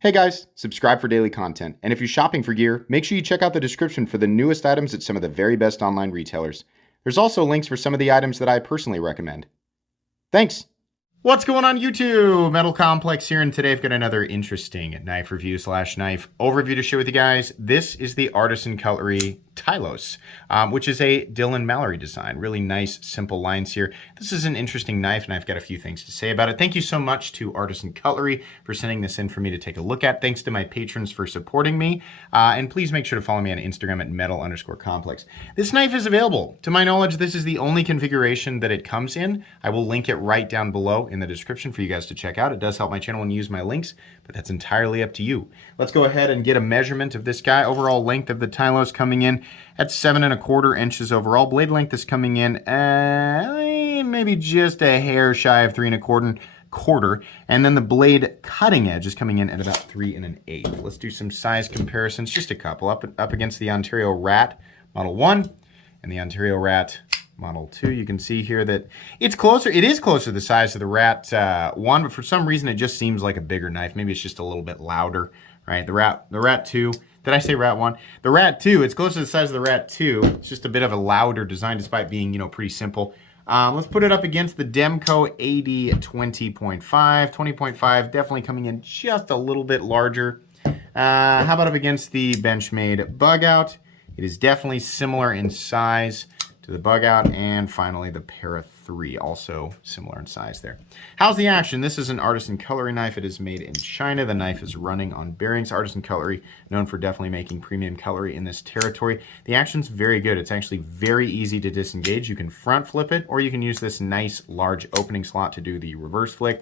Hey guys, subscribe for daily content. And if you're shopping for gear, make sure you check out the description for the newest items at some of the very best online retailers. There's also links for some of the items that I personally recommend. Thanks! What's going on YouTube? Metal Complex here, and today I've got another interesting knife review / knife overview to share with you guys. This is the Artisan Cutlery Tylos, which is a Dylan Mallory design. Really nice, simple lines here. This is an interesting knife, and I've got a few things to say about it. Thank you so much to Artisan Cutlery for sending this in for me to take a look at. Thanks to my patrons for supporting me. And please make sure to follow me on Instagram at metal_complex. This knife is available. To my knowledge, this is the only configuration that it comes in. I will link it right down below in the description for you guys to check out. It does help my channel when you use my links, but that's entirely up to you. Let's go ahead and get a measurement of this guy. Overall length of the Tylos coming in at 7¼ inches overall. Blade length is coming in maybe just a hair shy of 3¼ and then the blade cutting edge is coming in at about 3 1/8. Let's do some size comparisons, just a couple, up against the Ontario Rat Model 1 and the Ontario Rat Model 2. You can see here that it's closer. It is closer to the size of the Rat 1, but for some reason it just seems like a bigger knife. Maybe it's just a little bit louder, right? The Rat 2. Did I say Rat 1? The Rat 2, it's closer to the size of the Rat 2. It's just a bit of a louder design despite being, pretty simple. Let's put it up against the Demco 80 20.5. 20.5 definitely coming in just a little bit larger. How about up against the Benchmade Bug Out? It is definitely similar in size to the Bug Out, and finally the Para 3, also similar in size there. How's the action? This is an Artisan Cutlery knife. It is made in China. The knife is running on bearings. Artisan Cutlery, known for definitely making premium cutlery in this territory. The action's very good. It's actually very easy to disengage. You can front flip it, or you can use this nice large opening slot to do the reverse flick.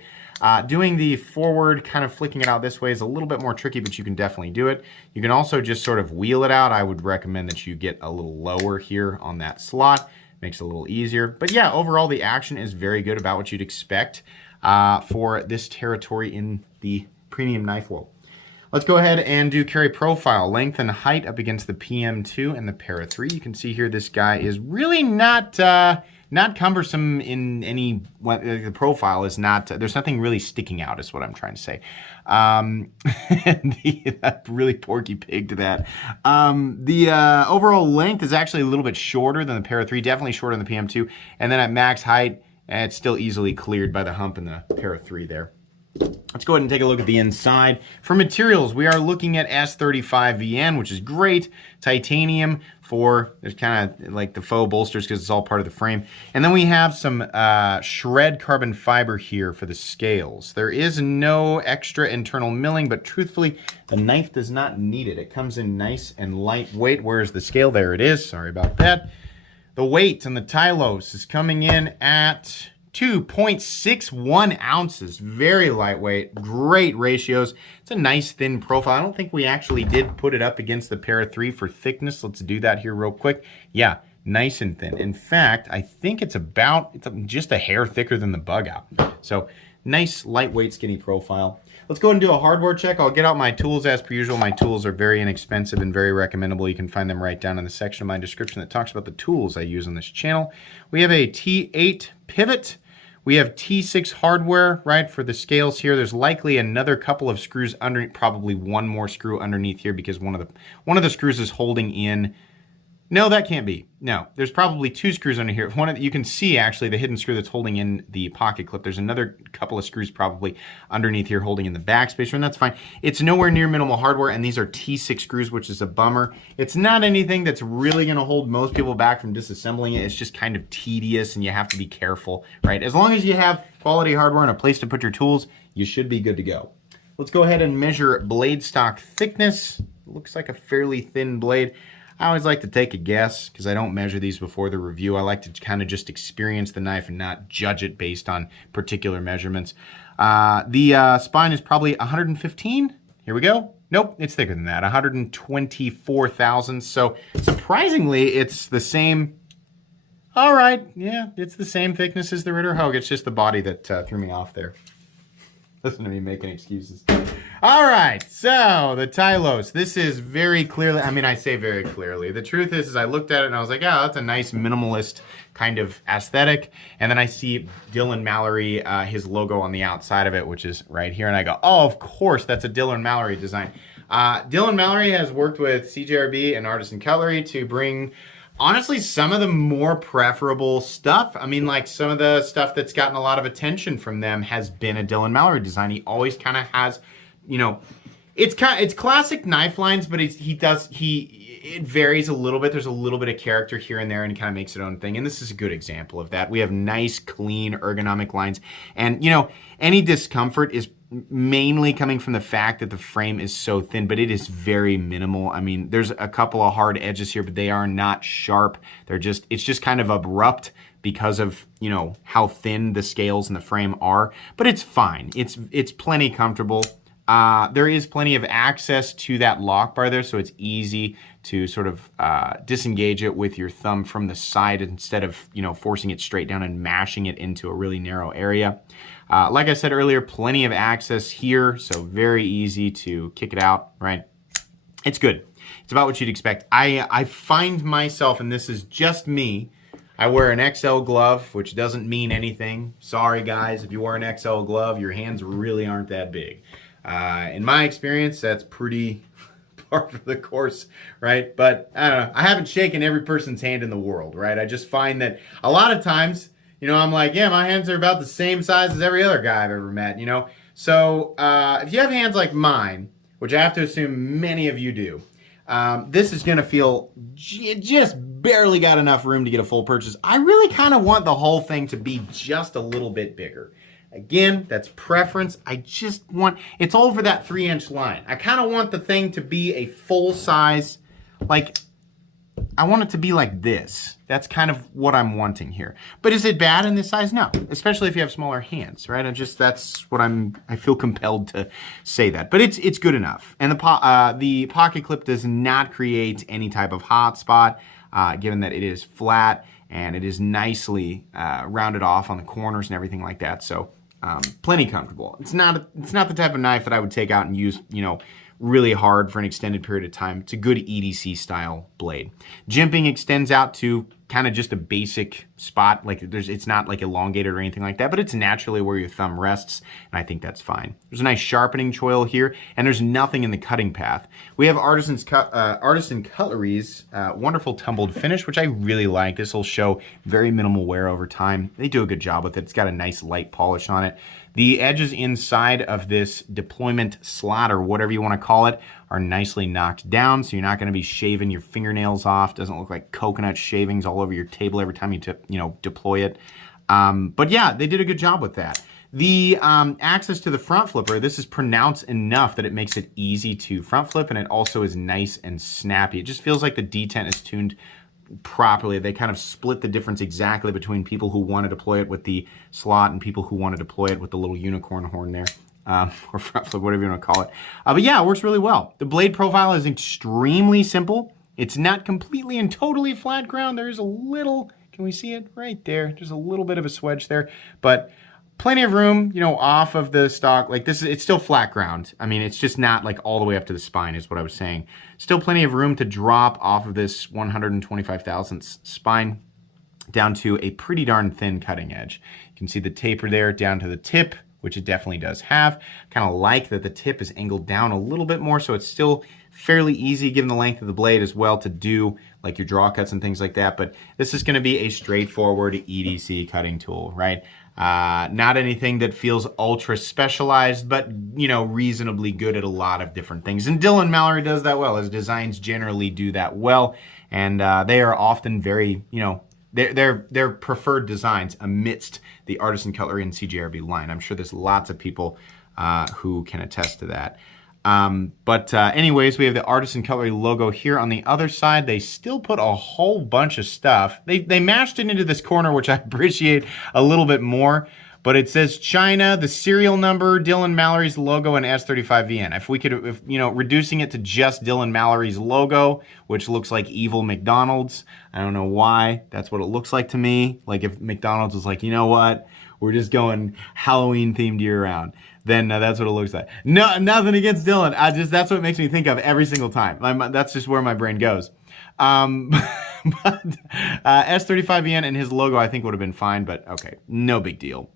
Doing the forward, kind of flicking it out this way is a little bit more tricky, but you can definitely do it. You can also just sort of wheel it out. I would recommend that you get a little lower here on that slot. Makes it a little easier. But yeah, overall the action is very good, about what you'd expect for this territory in the premium knife world. Let's go ahead and do carry profile. Length and height up against the PM2 and the Para 3. You can see here this guy is really not cumbersome in any, the profile is not, there's nothing really sticking out is what I'm trying to say. That really porky pig to that. The overall length is actually a little bit shorter than the Para 3, definitely shorter than the PM2. And then at max height, it's still easily cleared by the hump in the Para 3 there. Let's go ahead and take a look at the inside. For materials, we are looking at S35VN, which is great. Titanium for, there's kind of like the faux bolsters because it's all part of the frame. And then we have some shred carbon fiber here for the scales. There is no extra internal milling, but truthfully, the knife does not need it. It comes in nice and lightweight. Where's the scale? There it is. Sorry about that. The weight on the Tylos is coming in at 2.61 ounces, very lightweight, great ratios. It's a nice thin profile. I don't think we actually did put it up against the Para 3 for thickness. Let's do that here real quick. Yeah, nice and thin. In fact, I think it's just a hair thicker than the Bug Out. So nice, lightweight, skinny profile. Let's go ahead and do a hardware check. I'll get out my tools as per usual. My tools are very inexpensive and very recommendable. You can find them right down in the section of my description that talks about the tools I use on this channel. We have a T8 pivot. We have T6 hardware, right, for the scales here. There's likely another couple of screws underneath, probably one more screw underneath here because one of the screws is holding in. No, that can't be. No, there's probably 2 screws under here. You can see actually the hidden screw that's holding in the pocket clip. There's another couple of screws probably underneath here holding in the backspacer, and that's fine. It's nowhere near minimal hardware, and these are T6 screws, which is a bummer. It's not anything that's really going to hold most people back from disassembling it. It's just kind of tedious, and you have to be careful, right? As long as you have quality hardware and a place to put your tools, you should be good to go. Let's go ahead and measure blade stock thickness. Looks like a fairly thin blade. I always like to take a guess because I don't measure these before the review. I like to kind of just experience the knife and not judge it based on particular measurements. The spine is probably 115. Here we go. Nope, it's thicker than that, 124 thousandths. So surprisingly, it's the same. All right, yeah, it's the same thickness as the Ritter Hogue. It's just the body that threw me off there. Listen to me making excuses. All right, so the Tylos. This is very clearly, I mean, I say very clearly. The truth is I looked at it and I was like, yeah, that's a nice minimalist kind of aesthetic. And then I see Dylan Mallory, his logo on the outside of it, which is right here. And I go, oh, of course, that's a Dylan Mallory design. Dylan Mallory has worked with CJRB and Artisan Cutlery to bring, honestly, some of the more preferable stuff. I mean, like some of the stuff that's gotten a lot of attention from them has been a Dylan Mallory design. He always kind of has, you know, it's classic knife lines, but it varies a little bit. There's a little bit of character here and there, and it kind of makes its own thing. And this is a good example of that. We have nice, clean, ergonomic lines, and you know, any discomfort is mainly coming from the fact that the frame is so thin, but it is very minimal. I mean, there's a couple of hard edges here, but they are not sharp. It's just kind of abrupt because of, you know, how thin the scales and the frame are, but it's fine. It's plenty comfortable. There is plenty of access to that lock bar there, so it's easy to sort of disengage it with your thumb from the side instead of, you know, forcing it straight down and mashing it into a really narrow area. Like I said earlier, plenty of access here, so very easy to kick it out, right? It's good. It's about what you'd expect. I find myself, and this is just me, I wear an XL glove, which doesn't mean anything. Sorry, guys, if you wear an XL glove, your hands really aren't that big. In my experience, that's pretty par for the course, right? But I don't know. I haven't shaken every person's hand in the world, right? I just find that a lot of times, you know, I'm like, yeah, my hands are about the same size as every other guy I've ever met, you know? So if you have hands like mine, which I have to assume many of you do, this is going to feel just barely got enough room to get a full purchase. I really kind of want the whole thing to be just a little bit bigger. Again, that's preference. I just want, it's over that 3-inch line. I kind of want the thing to be a full size, like, I want it to be like this. That's kind of what I'm wanting here. But is it bad in this size? No, especially if you have smaller hands, right? That's what I feel compelled to say that. But it's good enough. And the pocket clip does not create any type of hot spot, given that it is flat and it is nicely rounded off on the corners and everything like that. So plenty comfortable. It's not the type of knife that I would take out and use, you know, really hard for an extended period of time. It's a good EDC style blade. Jimping extends out to kind of just a basic spot. Like it's not like elongated or anything like that, but it's naturally where your thumb rests, and I think that's fine. There's a nice sharpening choil here, and there's nothing in the cutting path. We have Artisan Cutlery's wonderful tumbled finish, which I really like. This will show very minimal wear over time. They do a good job with it. It's got a nice light polish on it. The edges inside of this deployment slot, or whatever you want to call it, are nicely knocked down, so you're not going to be shaving your fingernails off. Doesn't look like coconut shavings all over your table every time you deploy it. But yeah, they did a good job with that. The access to the front flipper, this is pronounced enough that it makes it easy to front flip, and it also is nice and snappy. It just feels like the detent is tuned properly. They kind of split the difference exactly between people who want to deploy it with the slot and people who want to deploy it with the little unicorn horn there. Or front flip, whatever you want to call it. But yeah, it works really well. The blade profile is extremely simple. It's not completely and totally flat ground. There's a little, can we see it? Right there. There's a little bit of a swedge there, but plenty of room, you know, off of the stock. Like this, it's still flat ground. I mean, it's just not like all the way up to the spine is what I was saying. Still plenty of room to drop off of this 125 thousandths spine down to a pretty darn thin cutting edge. You can see the taper there down to the tip, which it definitely does have. Kind of like that the tip is angled down a little bit more, so it's still fairly easy given the length of the blade as well to do like your draw cuts and things like that. But this is going to be a straightforward EDC cutting tool, right? Not anything that feels ultra specialized, but you know, reasonably good at a lot of different things. And Dylan Mallory does that well. His designs generally do that well, and they are often very, you know, they're preferred designs amidst the Artisan Cutlery and CJRB line. I'm sure there's lots of people who can attest to that. Anyways, we have the Artisan Cutlery logo here on the other side. They still put a whole bunch of stuff. They mashed it into this corner, which I appreciate a little bit more. But it says China, the serial number, Dylan Mallory's logo, and S35VN. If we could, you know, reducing it to just Dylan Mallory's logo, which looks like evil McDonald's. I don't know why. That's what it looks like to me. Like if McDonald's was like, you know what? We're just going Halloween themed year round. then that's what it looks like. No, nothing against Dylan. That's what it makes me think of every single time. That's just where my brain goes. But S35VN and his logo I think would have been fine, but okay, no big deal.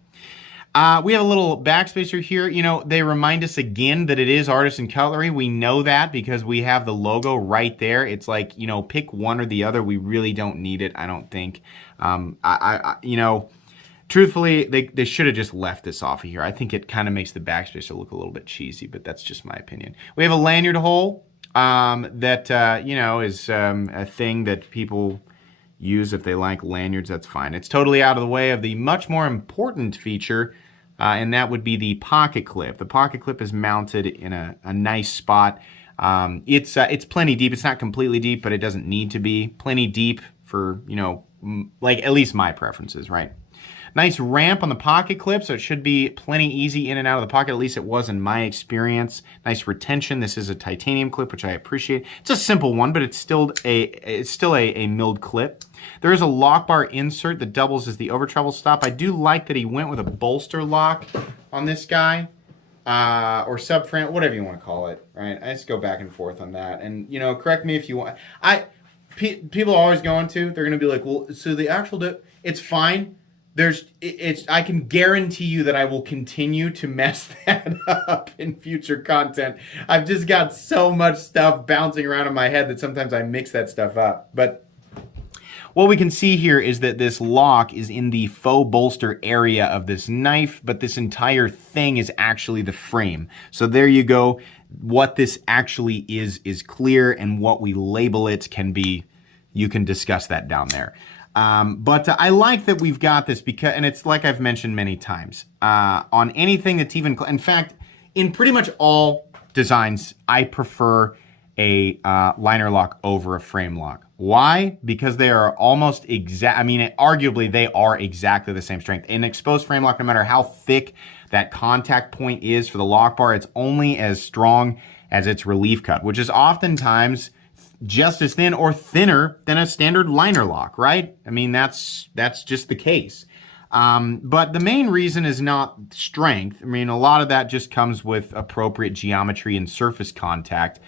We have a little backspacer here. You know, they remind us again that it is Artisan Cutlery. We know that because we have the logo right there. It's like, you know, pick one or the other. We really don't need it, I don't think. You know, truthfully, they should have just left this off of here. I think it kind of makes the backspacer look a little bit cheesy, but that's just my opinion. We have a lanyard hole that, you know, is a thing that people use if they like lanyards. That's fine. It's totally out of the way of the much more important feature, and that would be the pocket clip. The pocket clip is mounted in a nice spot. It's plenty deep. It's not completely deep, but it doesn't need to be. Plenty deep for, you know, like at least my preferences, right? Nice ramp on the pocket clip, so it should be plenty easy in and out of the pocket. At least it was in my experience. Nice retention. This is a titanium clip, which I appreciate. It's a simple one, but it's still a milled clip. There is a lock bar insert that doubles as the over travel stop. I do like that he went with a bolster lock on this guy, or subframe, whatever you want to call it. Right? I just go back and forth on that. And you know, correct me if you want. People are always going to. They're going to be like, well, so the actual it's fine. I can guarantee you that I will continue to mess that up in future content. I've just got so much stuff bouncing around in my head that sometimes I mix that stuff up. But what we can see here is that this lock is in the faux bolster area of this knife, but this entire thing is actually the frame. So there you go. What this actually is clear, and what we label it can be, you can discuss that down there. But I like that we've got this because, and it's like I've mentioned many times, on anything that's even, in fact, in pretty much all designs, I prefer a liner lock over a frame lock. Why? Because they are almost exact. I mean, arguably they are exactly the same strength. An exposed frame lock, no matter how thick that contact point is for the lock bar, it's only as strong as its relief cut, which is oftentimes just as thin or thinner than a standard liner lock, right? I mean, that's just the case. But the main reason is not strength. I mean, a lot of that just comes with appropriate geometry and surface contact.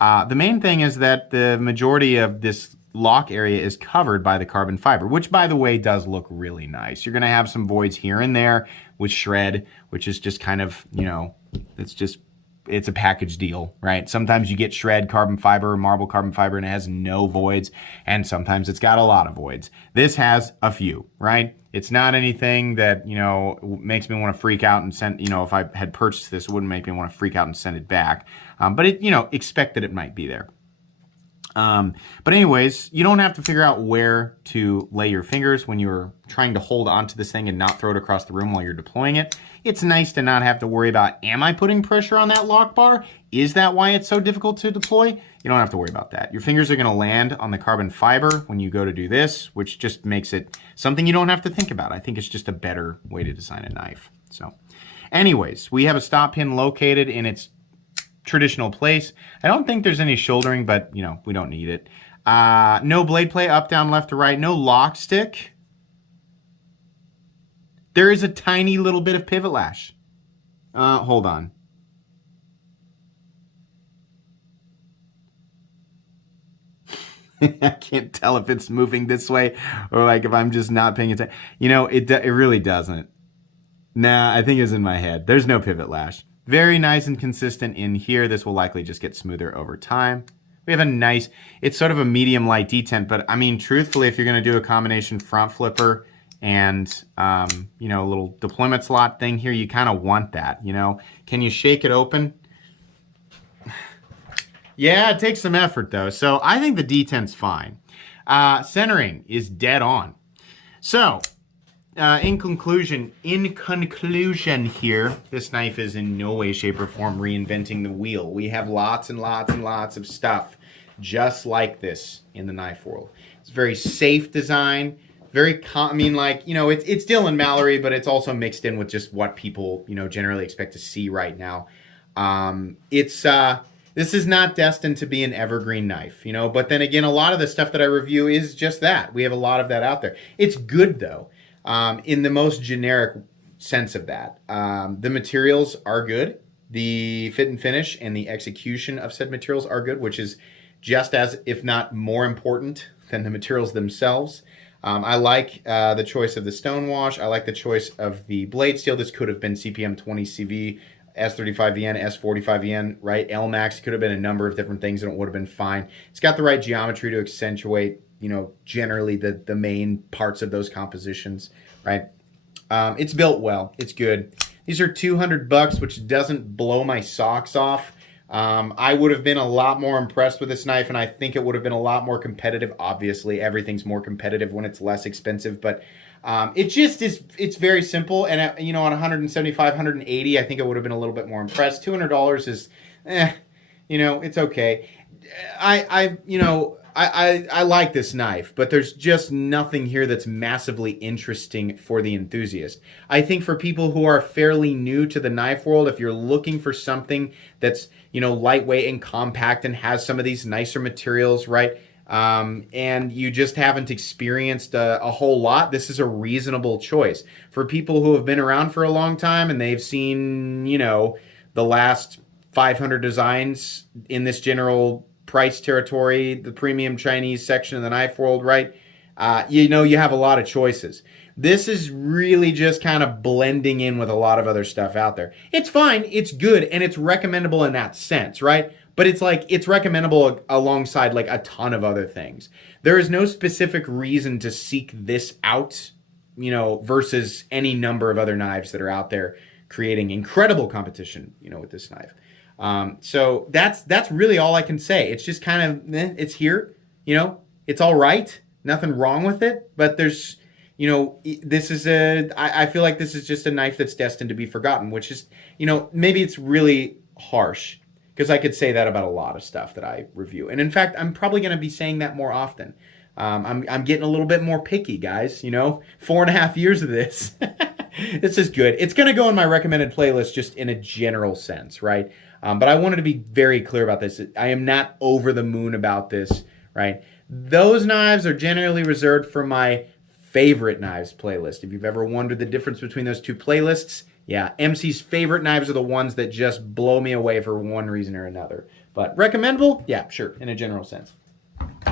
The main thing is that the majority of this lock area is covered by the carbon fiber, which, by the way, does look really nice. You're going to have some voids here and there with shred, which is just kind of, you know, it's a package deal, right? Sometimes you get shred carbon fiber or marble carbon fiber and it has no voids, and sometimes it's got a lot of voids. This has a few, right? It's not anything that, you know, makes me want to freak out and send, you know, if I had purchased this, it wouldn't make me want to freak out and send it back. But it, you know, expect that it might be there. But anyways, you don't have to figure out where to lay your fingers when you're trying to hold onto this thing and not throw it across the room while you're deploying it. It's nice to not have to worry about, am I putting pressure on that lock bar? Is that why it's so difficult to deploy? You don't have to worry about that. Your fingers are going to land on the carbon fiber when you go to do this, which just makes it something you don't have to think about. I think it's just a better way to design a knife. So anyways, we have a stop pin located in its traditional place. I don't think there's any shouldering, but you know, we don't need it. No blade play up, down, left to right. No lock stick. There is a tiny little bit of pivot lash. Hold on. I can't tell if it's moving this way or like if I'm just not paying attention. You know, it really doesn't. Nah, I think it's in my head. There's no pivot lash. Very nice and consistent in here. This will likely just get smoother over time. We have a nice, it's sort of a medium light detent, but I mean, truthfully, if you're going to do a combination front flipper and, you know, a little deployment slot thing here, you kind of want that, you know. Can you shake it open? Yeah, it takes some effort though. So I think the detent's fine. Centering is dead on. So, in conclusion here, this knife is in no way, shape, or form reinventing the wheel. We have lots and lots and lots of stuff just like this in the knife world. It's a very safe design, very, I mean, like, you know, it's Dylan Mallory, but it's also mixed in with just what people, you know, generally expect to see right now. This is not destined to be an evergreen knife, you know, but then again, a lot of the stuff that I review is just that. We have a lot of that out there. It's good though. In the most generic sense of that. The materials are good. The fit and finish and the execution of said materials are good, which is just as, if not more important than the materials themselves. I like the choice of the stonewash. I like the choice of the blade steel. This could have been CPM 20 CV, S35VN, S45VN, right? LMAX could have been a number of different things and it would have been fine. It's got the right geometry to accentuate, you know, generally the main parts of those compositions, right? It's built well. It's good. These are $200, which doesn't blow my socks off. I would have been a lot more impressed with this knife, and I think it would have been a lot more competitive. Obviously, everything's more competitive when it's less expensive, but it just is, it's very simple. And, you know, on 175, 180, I think I would have been a little bit more impressed. $200 is, you know, it's okay. I like this knife, but there's just nothing here that's massively interesting for the enthusiast. I think for people who are fairly new to the knife world, if you're looking for something that's, you know, lightweight and compact and has some of these nicer materials, right? And you just haven't experienced a whole lot, this is a reasonable choice. For people who have been around for a long time and they've seen, you know, the last 500 designs in this general price territory, the premium Chinese section of the knife world, right? You know, you have a lot of choices. This is really just kind of blending in with a lot of other stuff out there. It's fine, it's good, and it's recommendable in that sense, right? But it's like, it's recommendable alongside like a ton of other things. There is no specific reason to seek this out, you know, versus any number of other knives that are out there creating incredible competition, you know, with this knife. So that's really all I can say. It's just kind of, it's here, you know, it's all right. Nothing wrong with it, but there's, you know, this is I feel like this is just a knife that's destined to be forgotten, which is, you know, maybe it's really harsh because I could say that about a lot of stuff that I review. And in fact, I'm probably going to be saying that more often. I'm getting a little bit more picky, guys, you know, 4.5 years of this. This is good. It's going to go in my recommended playlist just in a general sense, right? But I wanted to be very clear about this. I am not over the moon about this, right? Those knives are generally reserved for my favorite knives playlist. If you've ever wondered the difference between those two playlists, yeah, MC's favorite knives are the ones that just blow me away for one reason or another. But recommendable? Yeah, sure, in a general sense.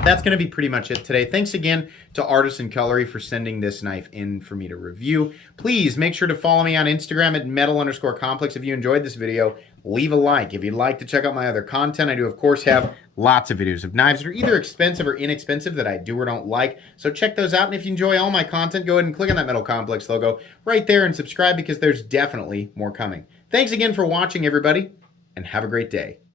That's going to be pretty much it today. Thanks again to Artisan Cutlery for sending this knife in for me to review. Please make sure to follow me on Instagram at metal_complex. If you enjoyed this video, leave a like. If you'd like to check out my other content, I do, of course, have lots of videos of knives that are either expensive or inexpensive that I do or don't like. So check those out. And if you enjoy all my content, go ahead and click on that Metal Complex logo right there and subscribe because there's definitely more coming. Thanks again for watching, everybody, and have a great day.